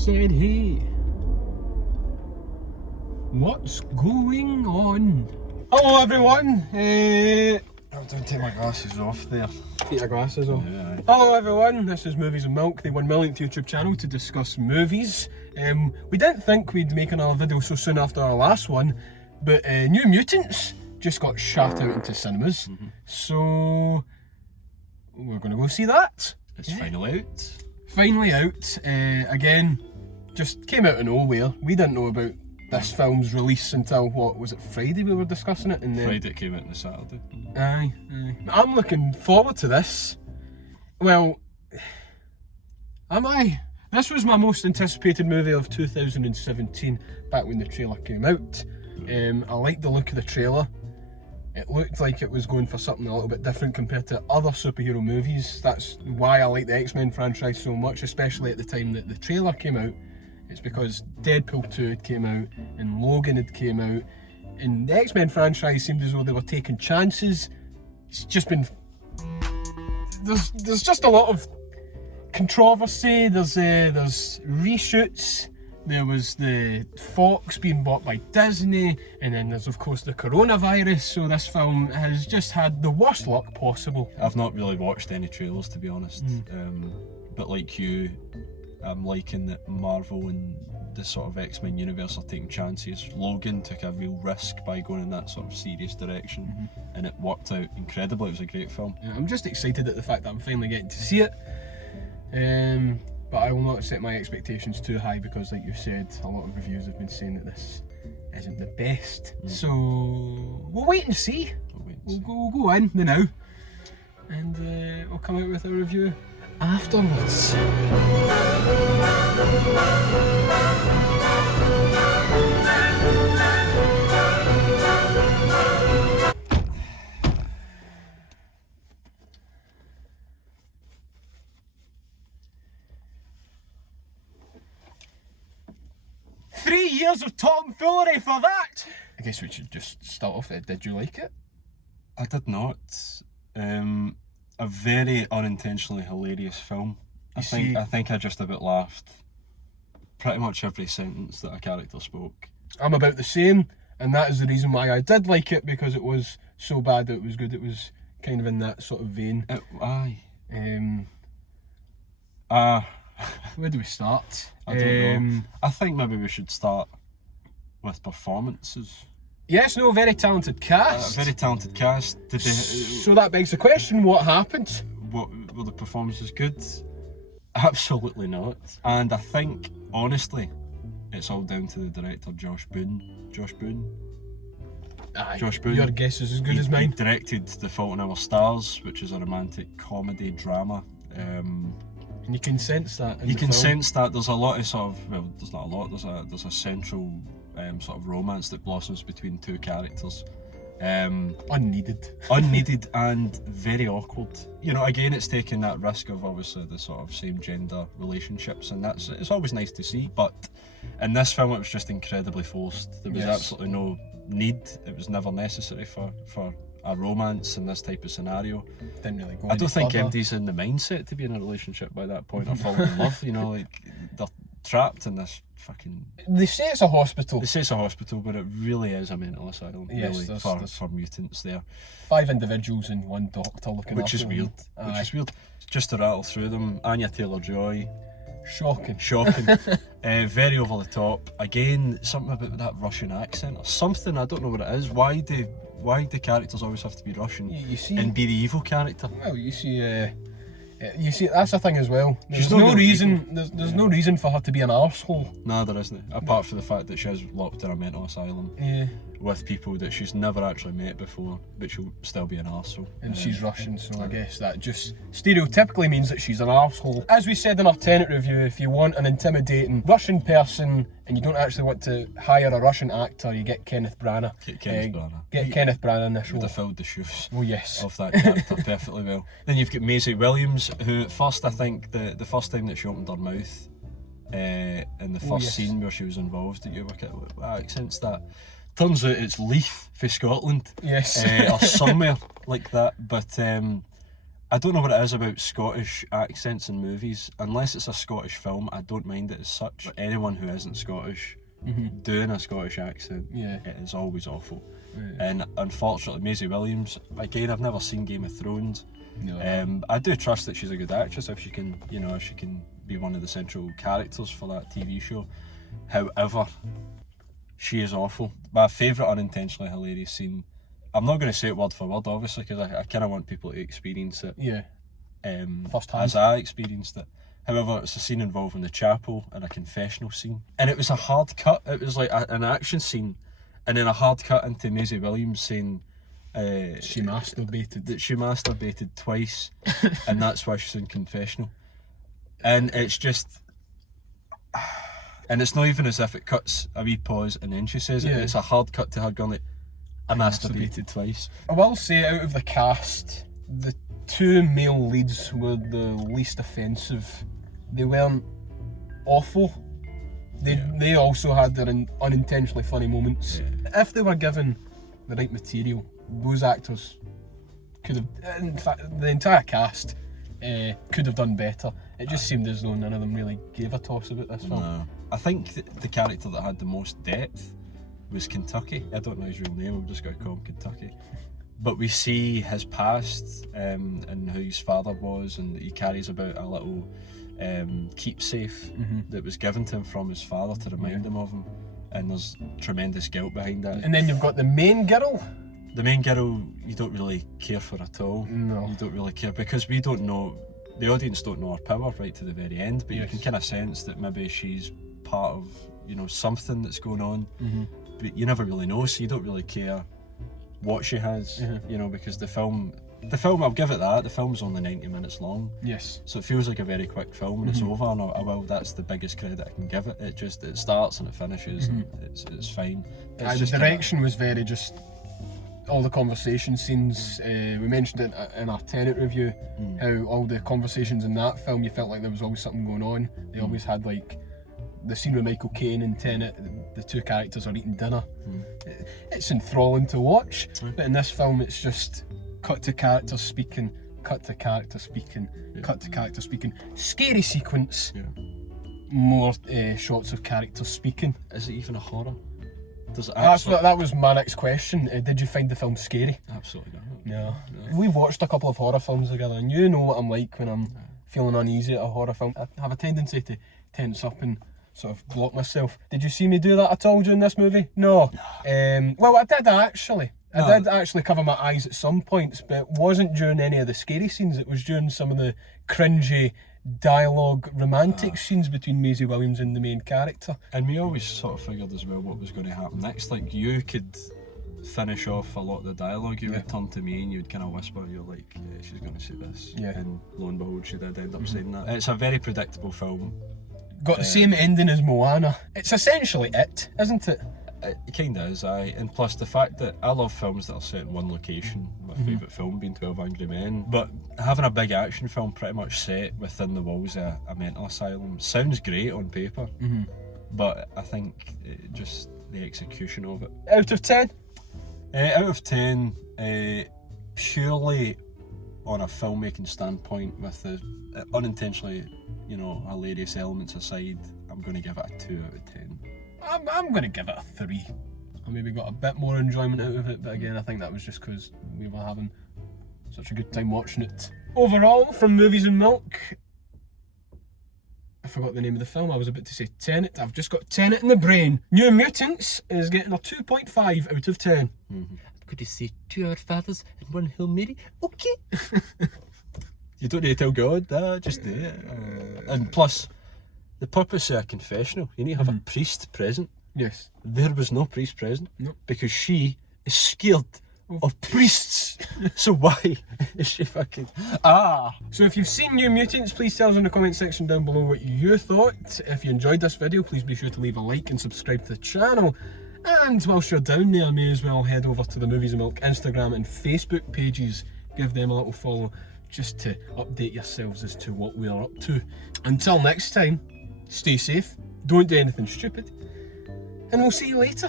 said hey. What's going on? Hello everyone. Don't take my glasses off there. Take your glasses off. Yeah. Hello everyone, this is Movies and Milk, the 1 millionth YouTube channel to discuss movies. We didn't think we'd make another video so soon after our last one, but New Mutants just got shot out into cinemas. So we're going to go see that. It's finally out. Finally out. Again, just came out of nowhere. We didn't know about this film's release until, what was it, Friday we were discussing it? And then Friday it came out on the Saturday. Aye. I'm looking forward to this. Well, am I? This was my most anticipated movie of 2017, back when the trailer came out. I liked the look of the trailer. It looked like it was going for something a little bit different compared to other superhero movies. That's why I like the X-Men franchise so much, especially at the time that the trailer came out. It's because Deadpool 2 had came out and Logan had came out, and the X-Men franchise seemed as though they were taking chances. It's just been... There's just a lot of controversy. There's reshoots. There was the Fox being bought by Disney, and then there's of course the coronavirus, so this film has just had the worst luck possible. I've not really watched any trailers, to be honest. But like you, I'm liking that Marvel and the sort of X-Men universe are taking chances. Logan took a real risk by going in that sort of serious direction, and it worked out incredibly. It was a great film. Yeah, I'm just excited at the fact that I'm finally getting to see it. But I will not set my expectations too high because, like you said, a lot of reviews have been saying that this isn't the best. So we'll wait and see. We'll go in the now, and we'll come out with a review afterwards. 3 years of tomfoolery for that! I guess we should just start off there. Did you like it? I did not. A very unintentionally hilarious film. I think I just about laughed pretty much every sentence that a character spoke. I'm about the same, and that is the reason why I did like it, because it was so bad that it was good. It was kind of in that sort of vein. Where do we start? I don't know. I think maybe we should start with performances. Yes, no, very talented cast. Very talented cast. So that begs the question, what happened? Were the performances good? Absolutely not. And I think, honestly, it's all down to the director, Josh Boone. Josh Boone? Aye, Josh Boone. Your guess is as good as mine. He directed The Fault in Our Stars, which is a romantic comedy drama. And you can sense that in you the can film. sense that there's a lot of sort of, well, there's not a lot, there's a central sort of romance that blossoms between two characters. Unneeded and very awkward. You know, again, it's taking that risk of obviously the sort of same gender relationships, and it's always nice to see, but in this film it was just incredibly forced. There was absolutely no need. It was never necessary for a romance in this type of scenario. Didn't really go I don't think further. MD's in the mindset to be in a relationship by that point or falling in love, you know, like they're trapped in this fucking... They say it's a hospital. They say it's a hospital, but it really is a mental asylum, Yes, really, for mutants there. 5 individuals and 1 doctor looking after them. Which is weird. Just to rattle through them, Anya Taylor Joy. Shocking. Very over the top. Again, something about that Russian accent or something, I don't know what it is. Why do characters always have to be Russian You see, and be the evil character? well, you see that's the thing as well. There's She's no not really reason. There's no reason for her to be an arsehole. No, there isn't. Apart from the fact that she is locked in a mental asylum with people that she's never actually met before, but she'll still be an arsehole. And she's Russian, so I guess that just stereotypically means that she's an arsehole. As we said in our Tenet review, if you want an intimidating Russian person and you don't actually want to hire a Russian actor, you get Kenneth Branagh. Kenneth Branagh in this role. Would have filled the shoes Oh yes. of that character perfectly well. Then you've got Maisie Williams, who at first, I think, the first time that she opened her mouth in the first scene where she was involved, you were kind of, what accent's that? Turns out it's Leith for Scotland. Yes. Or somewhere like that. But I don't know what it is about Scottish accents in movies. Unless it's a Scottish film, I don't mind it as such. But anyone who isn't Scottish doing a Scottish accent, it is always awful. And unfortunately, Maisie Williams, again, I've never seen Game of Thrones. No. I do trust that she's a good actress if she can, if she can be one of the central characters for that TV show. However, she is awful. My favourite unintentionally hilarious scene, I'm not going to say it word for word, obviously, because I kind of want people to experience it. First hand. As I experienced it. However, it's a scene involving the chapel and a confessional scene. And it was a hard cut. It was like an action scene, and then a hard cut into Maisie Williams saying she masturbated. That she masturbated twice, and that's why she's in confessional. And it's just... And it's not even as if it cuts a wee pause and then she says it. It's a hard cut to her going like, I masturbated twice. I will say, out of the cast, the two male leads were the least offensive. They weren't awful. They also had their unintentionally funny moments. If they were given the right material, those actors could have, in fact, the entire cast could have done better. It just seemed as though none of them really gave a toss about this film. No. I think the character that had the most depth was Kentucky. I don't know his real name, I'm just going to call him Kentucky. But we see his past and who his father was, and he carries about a little keepsake that was given to him from his father to remind him of him. And there's tremendous guilt behind that. And then you've got the main girl. The main girl you don't really care for at all. No. You don't really care because we don't know, the audience don't know her power right to the very end, but you can kind of sense that maybe she's part of, something that's going on, but you never really know, so you don't really care what she has, because the film, I'll give it that, the film's only 90 minutes long. Yes. So it feels like a very quick film and it's over, and that's the biggest credit I can give it. It starts and it finishes and it's fine. The direction was very just... all the conversation scenes, we mentioned it in our Tenet review, how all the conversations in that film, you felt like there was always something going on. They always had like the scene with Michael Caine in Tenet, the two characters are eating dinner. It's enthralling to watch, but in this film it's just cut to characters speaking, cut to character speaking, cut to character speaking. Scary sequence, more shots of characters speaking. Is it even a horror? That was my next question. Did you find the film scary? Absolutely not. No. We've watched a couple of horror films together, and you know what I'm like when I'm feeling uneasy at a horror film. I have a tendency to tense up and sort of block myself. Did you see me do that at all during this movie? No. Well, I did actually. I did actually cover my eyes at some points, but it wasn't during any of the scary scenes. It was during some of the cringy dialogue romantic scenes between Maisie Williams and the main character. And we always sort of figured as well what was going to happen next. Like, you could finish off a lot of the dialogue, you would turn to me and you would kind of whisper, you're like, she's going to say this, and lo and behold she did end up saying that. It's a very predictable film. Got the same ending as Moana. It's essentially it, isn't it? It kind of is, aye. And plus the fact that I love films that are set in one location, my favourite film being 12 Angry Men, but having a big action film pretty much set within the walls of a mental asylum sounds great on paper, but I think just the execution of it. Out of 10? Out of 10, purely on a filmmaking standpoint, with the unintentionally, hilarious elements aside, I'm going to give it a 2 out of 10. I'm going to give it a 3. I maybe got a bit more enjoyment out of it, but again, I think that was just because we were having such a good time watching it. Overall, from Movies and Milk, I forgot the name of the film. I was about to say Tenet. I've just got Tenet in the brain. New Mutants is getting a 2.5 out of 10. I'm going to say 2 Our Fathers and 1 Hail Mary. Okay. You don't need to tell God, just do it. And plus, the purpose of a confessional, you need to have a priest present. Yes. There was no priest present. No. Because she is scared of priests. So why is she fucking... So if you've seen New Mutants, please tell us in the comment section down below what you thought. If you enjoyed this video, please be sure to leave a like and subscribe to the channel. And whilst you're down there, may as well head over to the Movies and Milk Instagram and Facebook pages. Give them a little follow just to update yourselves as to what we're up to. Until next time, stay safe, don't do anything stupid, and we'll see you later.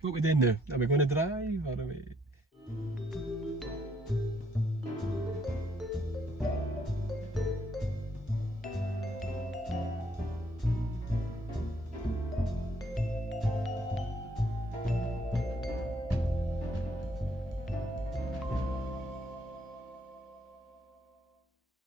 What are we doing now? Are we going to drive or are we...